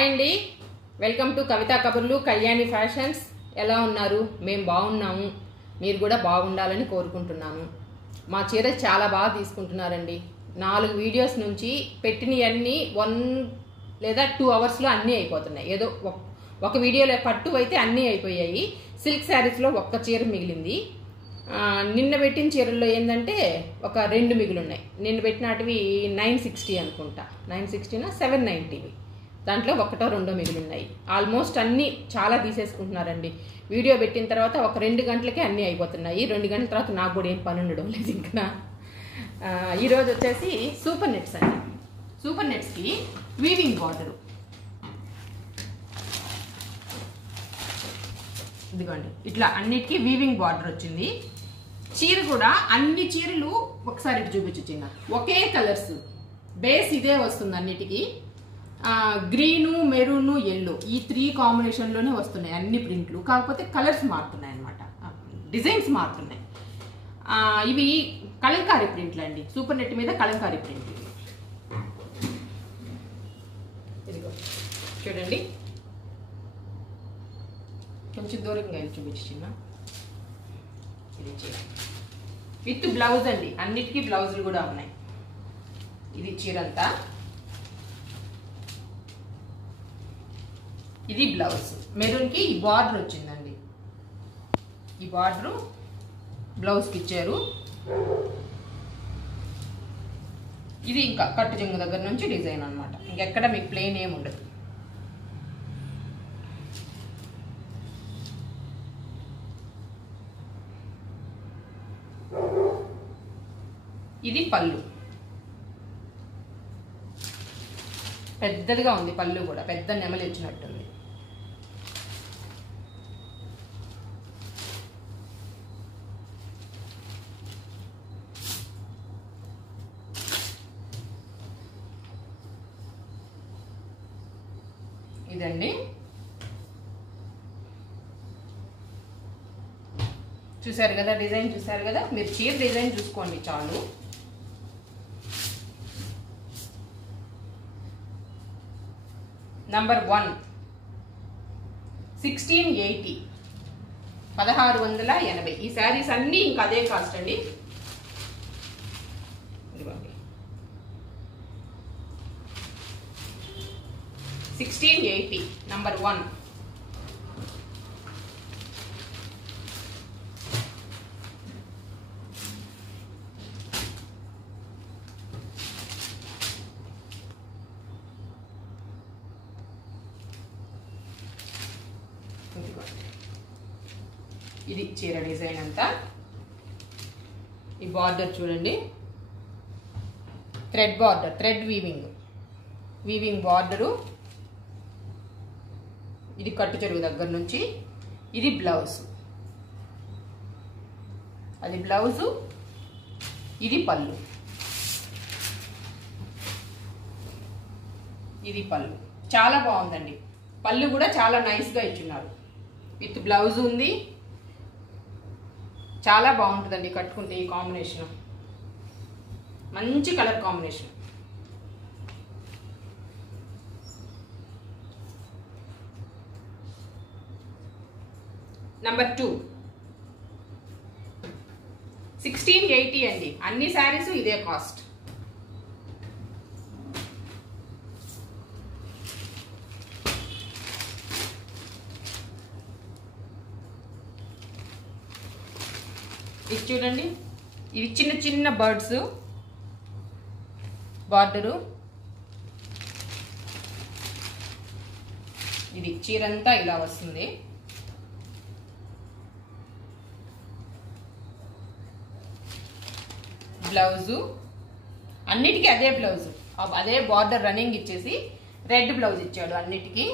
Hi అండి, welcome to కవితా కబుర్లు Kalyani fashions. ఎలా ఉన్నారు? మేము బాగున్నాము, మీరు కూడా బాగుండాలని కోరుకుంటున్నాను. మా చీర చాలా బాగా తీసుకుంటున్నారండి. 4 వీడియోస్ నుంచి పెట్టినవన్నీ 1 లేదా 2 అవర్స్లో అన్నీ అయిపోతున్నాయి. ఏదో ఒక వీడియోలో పట్టు అయితే అన్నీ అయిపోయాయి. సిల్క్ శారీస్లో ఒక్క చీర మిగిలింది. నిన్న పెట్టిన చీరల్లో ఏంటంటే ఒక 2 మిగులున్నాయి. నిన్న పెట్టినటివి 960 అనుకుంటా, 960 790. దాంట్లో 1 or 2 మిగిలిన్నాయి. ఆల్మోస్ట్ అన్నీ చాలా తీసేసుకుంటున్నారండి. వీడియో పెట్టిన తర్వాత ఒక 2 గంటలకే అన్నీ అయిపోతున్నాయి. 2 గంటల తర్వాత నాకు కూడా ఏం పని ఉండడం లేదు ఇంకా. ఈరోజు వచ్చేసి సూపర్ నెట్స్ అండి. సూపర్ నెట్స్కి వీవింగ్ బార్డరు ఇదిగోండి, ఇట్లా అన్నిటికీ వీవింగ్ బార్డర్ వచ్చింది. చీర కూడా అన్ని చీరలు ఒకసారి ఇటు చూపించు చిన్న, ఒకే కలర్స్ బేస్ ఇదే వస్తుంది అన్నిటికీ. గ్రీను, మెరూను, ఎల్లో ఈ 3 కాంబినేషన్లోనే వస్తున్నాయి అన్ని ప్రింట్లు. కాకపోతే కలర్స్ మారుతున్నాయి అనమాట, డిజైన్స్ మారుతున్నాయి. ఇవి కలంకారీ ప్రింట్లు అండి. సూపర్ నెట్ మీద కలంకారీ ప్రింట్లు. ఇదిగో చూడండి, కొంచెం దూరంగా వెళ్ళి చూపించిన. ఇది చీర విత్ బ్లౌజ్ అండి, అన్నిటికీ బ్లౌజులు కూడా ఉన్నాయి. ఇది చీరంతా, ఇది బ్లౌజ్. మెరూన్కి ఈ బార్డర్ వచ్చిందండి. ఈ బార్డరు బ్లౌజ్కి ఇచ్చారు. ఇది ఇంకా కట్టు చెంగు దగ్గర నుంచి డిజైన్ అనమాట. ఇంకెక్కడ మీకు ప్లెయిన్ ఏమి ఉండదు. ఇది పళ్ళు, పెద్దదిగా ఉంది పళ్ళు కూడా, పెద్ద నెమలి వచ్చినట్టుంది. ఇదండి, చూసారు కదా డిజైన్, చూసారు కదా. మీరు చీర డిజైన్ చూసుకోండి చాలు. నంబర్ 1 1680, 1680. ఈ శారీస్ అన్నీ ఇంకా అదే కాస్ట్ అండి. ఇదిగోండి 1680 నంబర్ 1. ఇది చీర డిజైన్ అంతా. ఈ బార్డర్ చూడండి, thread border, thread weaving border. ఇది కట్టు చెరుగు దగ్గర నుంచి. ఇది బ్లౌజ్, అది బ్లౌజు, ఇది పళ్ళు, ఇది పళ్ళు. చాలా బాగుందండి. పళ్ళు కూడా చాలా నైస్గా ఇచ్చున్నారు. విత్ బ్లౌజ్ ఉంది. చాలా బాగుంటుందండి కట్టుకుంటే. ఈ కాంబినేషన్ మంచి కలర్ కాంబినేషన్. నంబర్ 2 1680 అండి. అన్ని శారీస్ ఇదే కాస్ట్. ఇది చూడండి, ఇవి చిన్న చిన్న బర్డ్స్ బార్డరు. ఇది చీరంతా ఇలా వస్తుంది. బ్లౌజు అన్నిటికీ అదే బ్లౌజు, అదే బార్డర్ రన్నింగ్ ఇచ్చేసి రెడ్ బ్లౌజ్ ఇచ్చాడు అన్నిటికీ.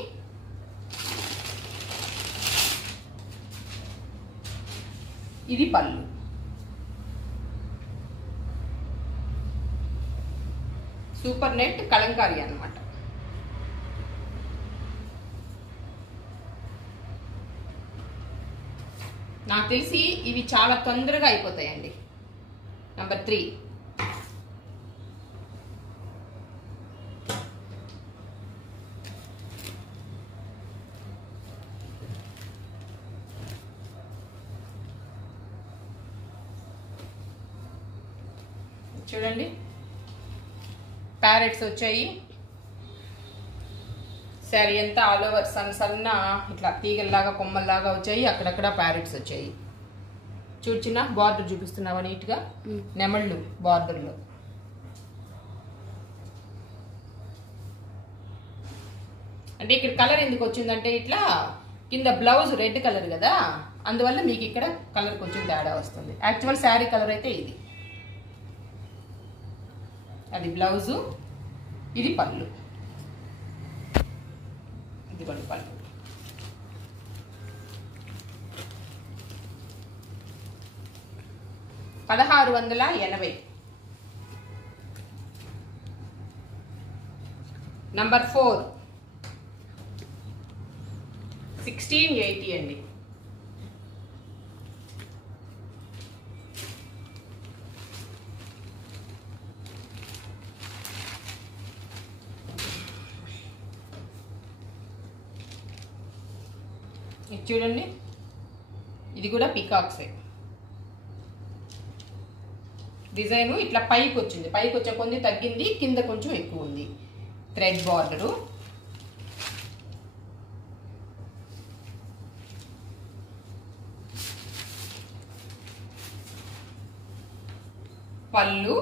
ఇది పళ్ళు. సూపర్ నెట్ కలంకారీ అన్నమాట. నాకు తెలిసి ఇవి చాలా తొందరగా అయిపోతాయండి. నంబర్ 3 చూడండి ప్యారెట్స్ వచ్చాయి. శారీ అంతా ఆల్ ఓవర్ సన్న ఇట్లా తీగల్లాగా కొమ్మల్లాగా వచ్చాయి. అక్కడక్కడ ప్యారెట్స్ వచ్చాయి. చూచిన బార్డర్ చూపిస్తున్నావా నీట్గా, నెమళ్ళు బార్డర్లో. అంటే ఇక్కడ కలర్ ఎందుకు వచ్చిందంటే ఇట్లా కింద బ్లౌజ్ రెడ్ కలర్ కదా, అందువల్ల మీకు ఇక్కడ కలర్ కొంచెం తేడా వస్తుంది. యాక్చువల్ శారీ కలర్ అయితే ఇది, అది బ్లౌజు, ఇది పళ్ళు. ఇదిగోండి పళ్ళు. $1680. నంబర్ 4 1680 అండి. ఇది చూడండి, ఇది కూడా పీకాక్సే. డిజైన్ ఇట్లా పైకి వచ్చింది, పైకి వచ్చే కొంది తగ్గింది, కింద కొంచెం ఎక్కువ ఉంది. Thread border. పళ్ళు,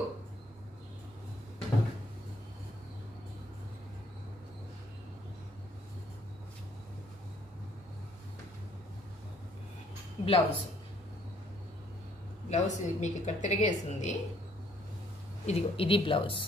బ్లౌజ్. బ్లౌజ్ మీకు ఇక్కడ తిరిగేసింది. ఇదిగో ఇది బ్లౌజ్.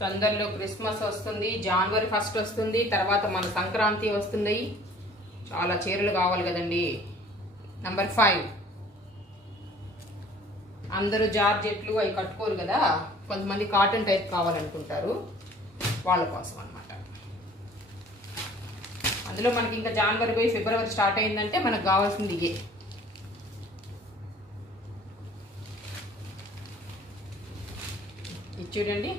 తొందరలో క్రిస్మస్ వస్తుంది, జనవరి 1 వస్తుంది, తర్వాత మన సంక్రాంతి వస్తుంది. చాలా చీరలు కావాలి కదండి. నంబర్ 5 అందరూ జార్జెట్లు అవి కట్టుకోరు కదా, కొంతమంది కాటన్ టైప్ కావాలనుకుంటారు, వాళ్ళ కోసం అన్నమాట. అందులో మనకి ఇంకా జనవరి పోయి ఫిబ్రవరి స్టార్ట్ అయిందంటే మనకు కావాల్సింది ఇదే. ఇది చూడండి,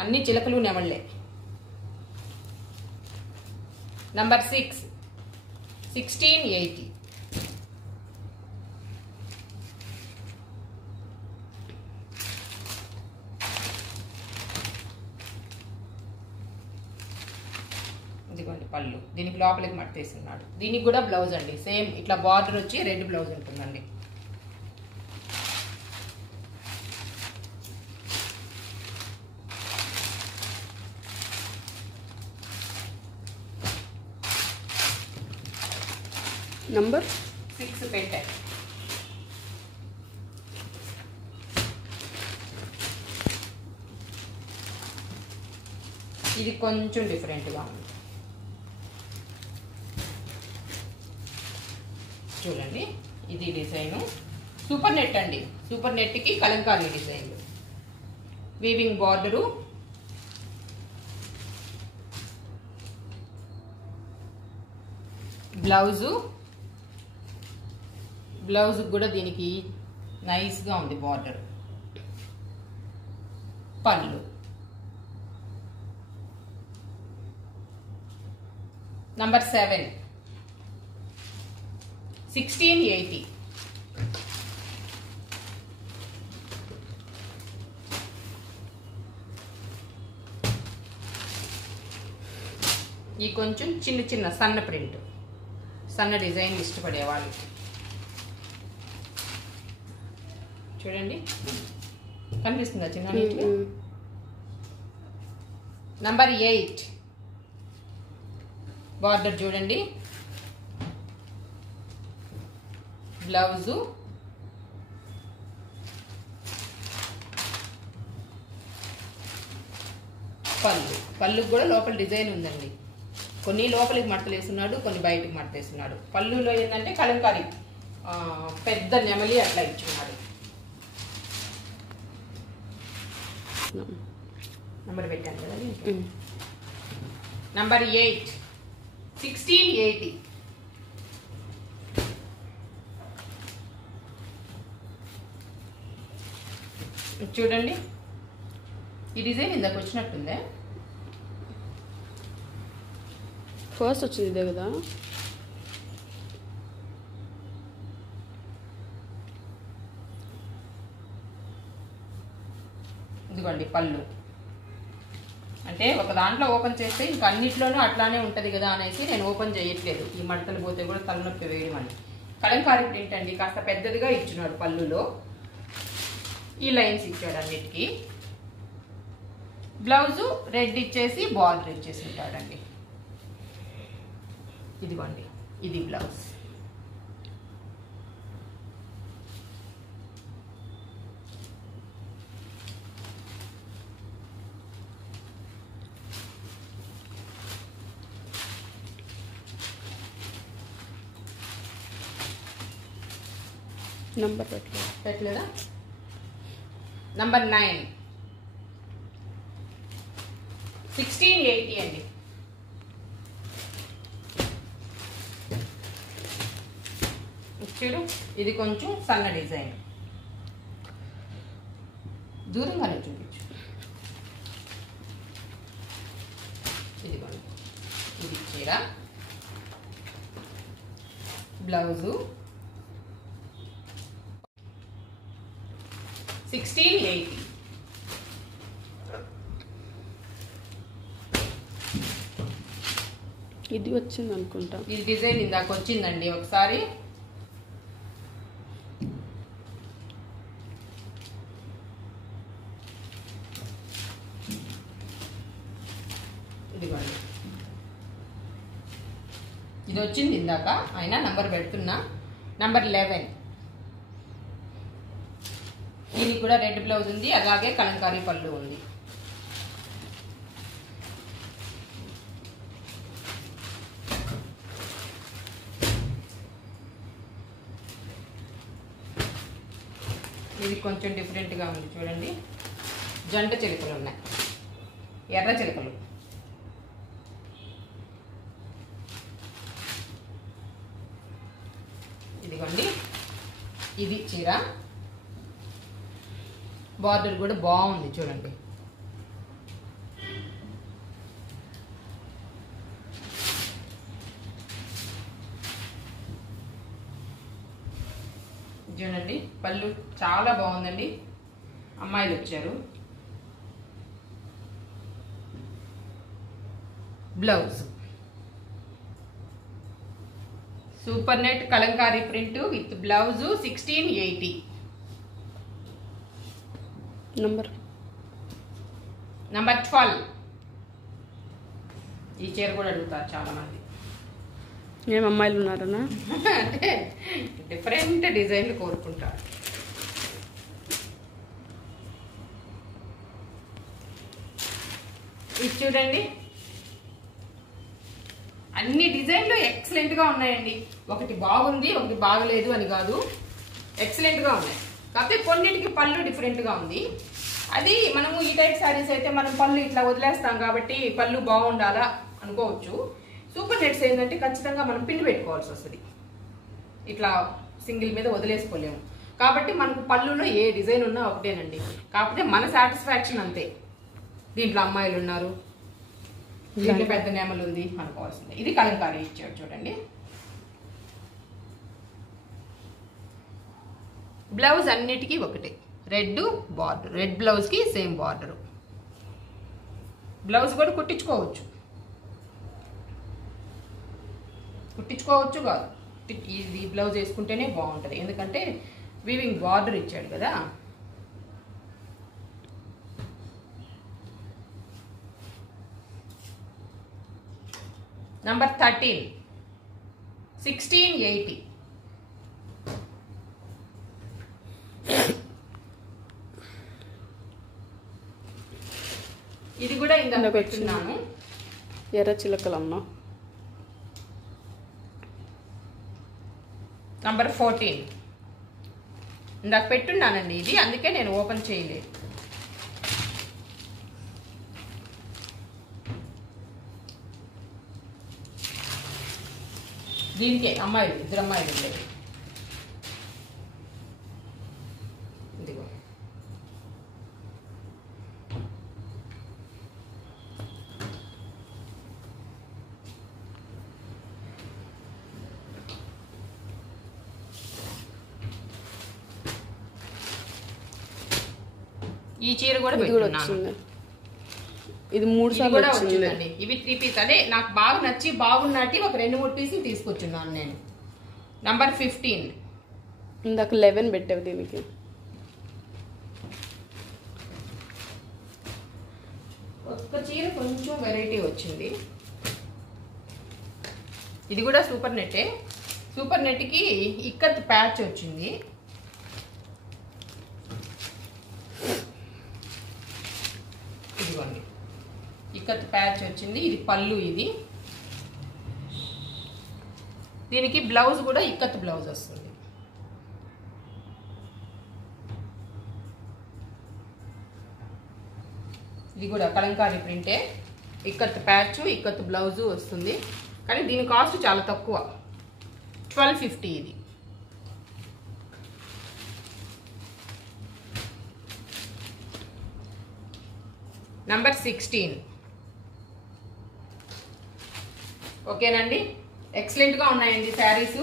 అన్ని చిలకలు నెమళ్ళే. నంబర్ 6 1680. ఇదిగోండి పళ్ళు, దీనికి లోపలికి మట్టేస్తున్నాడు. దీనికి కూడా బ్లౌజ్ అండి, సేమ్ ఇట్లా బార్డర్ వచ్చి రెడ్ బ్లౌజ్ ఉంటుందండి. నంబర్ 6 పెట్టాయి. ఇది కొంచెం డిఫరెంట్గా ఉంది చూడండి. ఇది డిజైను సూపర్ నెట్ అండి. సూపర్ నెట్కి Kalamkari design, weaving border, blouse. Blouse కూడా దీనికి నైస్గా ఉంది బార్డర్. పళ్ళు, నంబర్ 7 1680. ఈ కొంచెం చిన్న చిన్న సన్న ప్రింట్, సన్న డిజైన్ ఇష్టపడే వాళ్ళకి చూడండి, కనిపిస్తుందా చిన్న నీట్గా. నంబర్ 8 బార్డర్ చూడండి, బ్లౌజు, పళ్ళు. పళ్ళుకి కూడా లోపల డిజైన్ ఉందండి. కొన్ని లోపలికి మడతలు వేస్తున్నాడు, కొన్ని బయటకు మడత వేస్తున్నాడు. పళ్ళులో ఏంటంటే కలంకారీ పెద్ద నెమలి అట్లా ఇచ్చున్నాడు. నంబర్ పెట్టాను కదా. నంబర్ 8 1680. చూడండి ఈ డిజైన్ ఇందాక వచ్చినట్టుందే. ఫస్ట్ వచ్చింది ఇదే కదా. ఇదిగోండి పళ్ళు. అంటే ఒక దాంట్లో ఓపెన్ చేస్తే ఇంకా అన్నిట్లోనూ అట్లానే ఉంటుంది కదా అనేసి నేను ఓపెన్ చేయట్లేదు. ఈ మడతలు పోతే కూడా తలనొప్పి వేయడం అని. కలంకారీ ప్రింట్ అండి, కాస్త పెద్దదిగా ఇచ్చినాడు పళ్ళులో. ఈ లైన్స్ ఇచ్చాడు అన్నిటికీ. బ్లౌజు రెడ్ ఇచ్చేసి బార్డర్ ఇచ్చేసి ఉంటాడండి. ఇదిగోండి ఇది బ్లౌజ్. నంబర్ పెట్టలేదా? నంబర్ 9 1680 అండి. చూడు ఇది కొంచెం సన్న డిజైన్. దూరంగానే చూపించు. ఇదిగోండి ఇది చీర. బ్లౌజు 1680. ఇది వచ్చింది అనుకుంటా. ఇది డిజైన్ ఇందాక వచ్చిందండి ఒకసారి. ఇదిగోండి ఇది వచ్చింది ఇందాక, అయినా నంబర్ పెడుతున్నా. నంబర్ 11. దీనికి కూడా రెడ్ బ్లౌజ్ ఉంది, అలాగే కలంకారీ పళ్ళు ఉంది. ఇది కొంచెం డిఫరెంట్గా ఉంది చూడండి. జంట చిలుకలు ఉన్నాయి, ఎర్ర చిలుకలు. ఇదిగోండి ఇది చీర. బార్డర్ కూడా బాగుంది చూడండి. చూడండి పళ్ళు చాలా బాగుందండి. అమ్మాయిలు వచ్చారు. Blouse super net Kalamkari print with blouse 1680. Number 12. ఈ చీర కూడా అడుగుతారు చాలా మంది. ఏం అమ్మాయిలు ఉన్నారన్నా? అంటే డిఫరెంట్ డిజైన్లు కోరుకుంటారు. ఇది చూడండి అన్ని డిజైన్లు ఎక్సలెంట్గా ఉన్నాయండి. ఒకటి బాగుంది ఒకటి బాగలేదు అని కాదు, ఎక్సలెంట్గా ఉన్నాయి. కాకపోతే కొన్నిటికి పళ్ళు డిఫరెంట్గా ఉంది. అది మనము ఈ టైప్ శారీస్ అయితే మనం పళ్ళు ఇట్లా వదిలేస్తాం కాబట్టి పళ్ళు బాగుండాలా అనుకోవచ్చు. సూపర్ నెట్స్ ఏంటంటే ఖచ్చితంగా మనం పిన్ పెట్టుకోవాల్సి వస్తుంది. ఇట్లా సింగిల్ మీద వదిలేసుకోలేము కాబట్టి మనకు పళ్ళులో ఏ డిజైన్ ఉన్నా ఒకటేనండి. కాకపోతే మన సాటిస్ఫాక్షన్ అంతే. దీంట్లో అమ్మాయిలు ఉన్నారు, దీంట్లో పెద్ద నెమలు ఉంది అనుకోవాల్సిందే. ఇది కలంకారీ ఇచ్చాడు చూడండి. బ్లౌజ్ అన్నిటికీ ఒకటే, రెడ్ బార్డర్. రెడ్ బ్లౌజ్కి సేమ్ బార్డరు. బ్లౌజ్ కూడా కుట్టించుకోవచ్చు కాదు, ఇది బ్లౌజ్ వేసుకుంటేనే బాగుంటుంది. ఎందుకంటే వీవింగ్ బార్డర్ ఇచ్చాడు కదా. నంబర్ 13 1680. ఇది కూడా ఇందాక పెట్టున్నాను. ఎర్ర చిలకలమ్మ. నంబర్ 14 ఇందాక పెట్టున్నానండి ఇది, అందుకే నేను ఓపెన్ చేయలేదు. దీనికే అమ్మాయిలు, ఇద్దరు అమ్మాయిలు ఉండేది. ఇదిగో ఈ చీర కూడా ఇది కూడా వచ్చింది. ఇది 3 సార్లు వచ్చిందండి. ఇవి 3 పీస్. అదే నాకు బాగా నచ్చి బాగున్నట్టు ఒక 2-3 పీసులు తీసుకొచ్చున్నాను నేను. నంబర్ 15. ఇందాక 11 పెట్టావు దీనికి. ఒక్క చీర కొంచెం వెరైటీ వచ్చింది. ఇది కూడా సూపర్ నెట్టే. సూపర్ నెట్కి ఇక్కత్ ప్యాచ్ వచ్చింది. ఇదిగోండి, ఇక్కత్ ప్యాచ్ వచ్చింది. ఇది పళ్ళు. ఇది దీనికి బ్లౌజ్ కూడా ఇక్కత్ బ్లౌజ్ వస్తుంది. ఇది కూడా కలంకారీ ప్రింటే. ఇక్కత్ ప్యాచ్, ఇక్కత్ బ్లౌజు వస్తుంది. కానీ దీని కాస్ట్ చాలా తక్కువ, 1250. ఇది నంబర్ 16. ఓకేనండి, ఎక్సలెంట్గా ఉన్నాయండి శారీస్.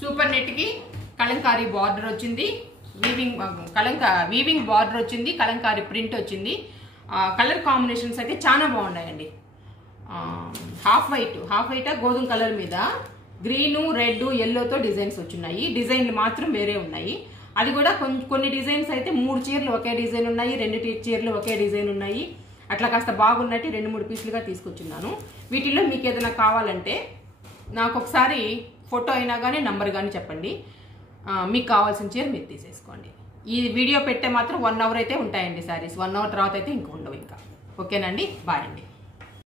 సూపర్ నెట్కి కలంకారీ బార్డర్ వచ్చింది, వీవింగ్ బార్డర్ వచ్చింది, కలంకారీ ప్రింట్ వచ్చింది. కలర్ కాంబినేషన్స్ అయితే చాలా బాగున్నాయండి. హాఫ్ వైట్ గోధుమ కలర్ మీద గ్రీను, రెడ్, ఎల్లోతో డిజైన్స్ వచ్చినాయి. డిజైన్లు మాత్రం వేరే ఉన్నాయి. అది కూడా కొన్ని డిజైన్స్ అయితే 3 చీరలు ఒకే డిజైన్ ఉన్నాయి, 2 చీరలు ఒకే డిజైన్ ఉన్నాయి. అట్లా కాస్త బాగున్నట్టు 2-3 పీసులుగా తీసుకొచ్చున్నాను. వీటిల్లో మీకు ఏదైనా కావాలంటే నాకు ఒకసారి ఫోటో అయినా కానీ నంబర్ కానీ చెప్పండి. మీకు కావాల్సిన చీర మీరు తీసేసుకోండి. ఈ వీడియో పెట్టే మాత్రం 1 అవర్ అయితే ఉంటాయండి శారీస్. 1 అవర్ తర్వాత అయితే ఇంక ఉండవు ఇంకా. ఓకేనండి, బాయ్ అండి.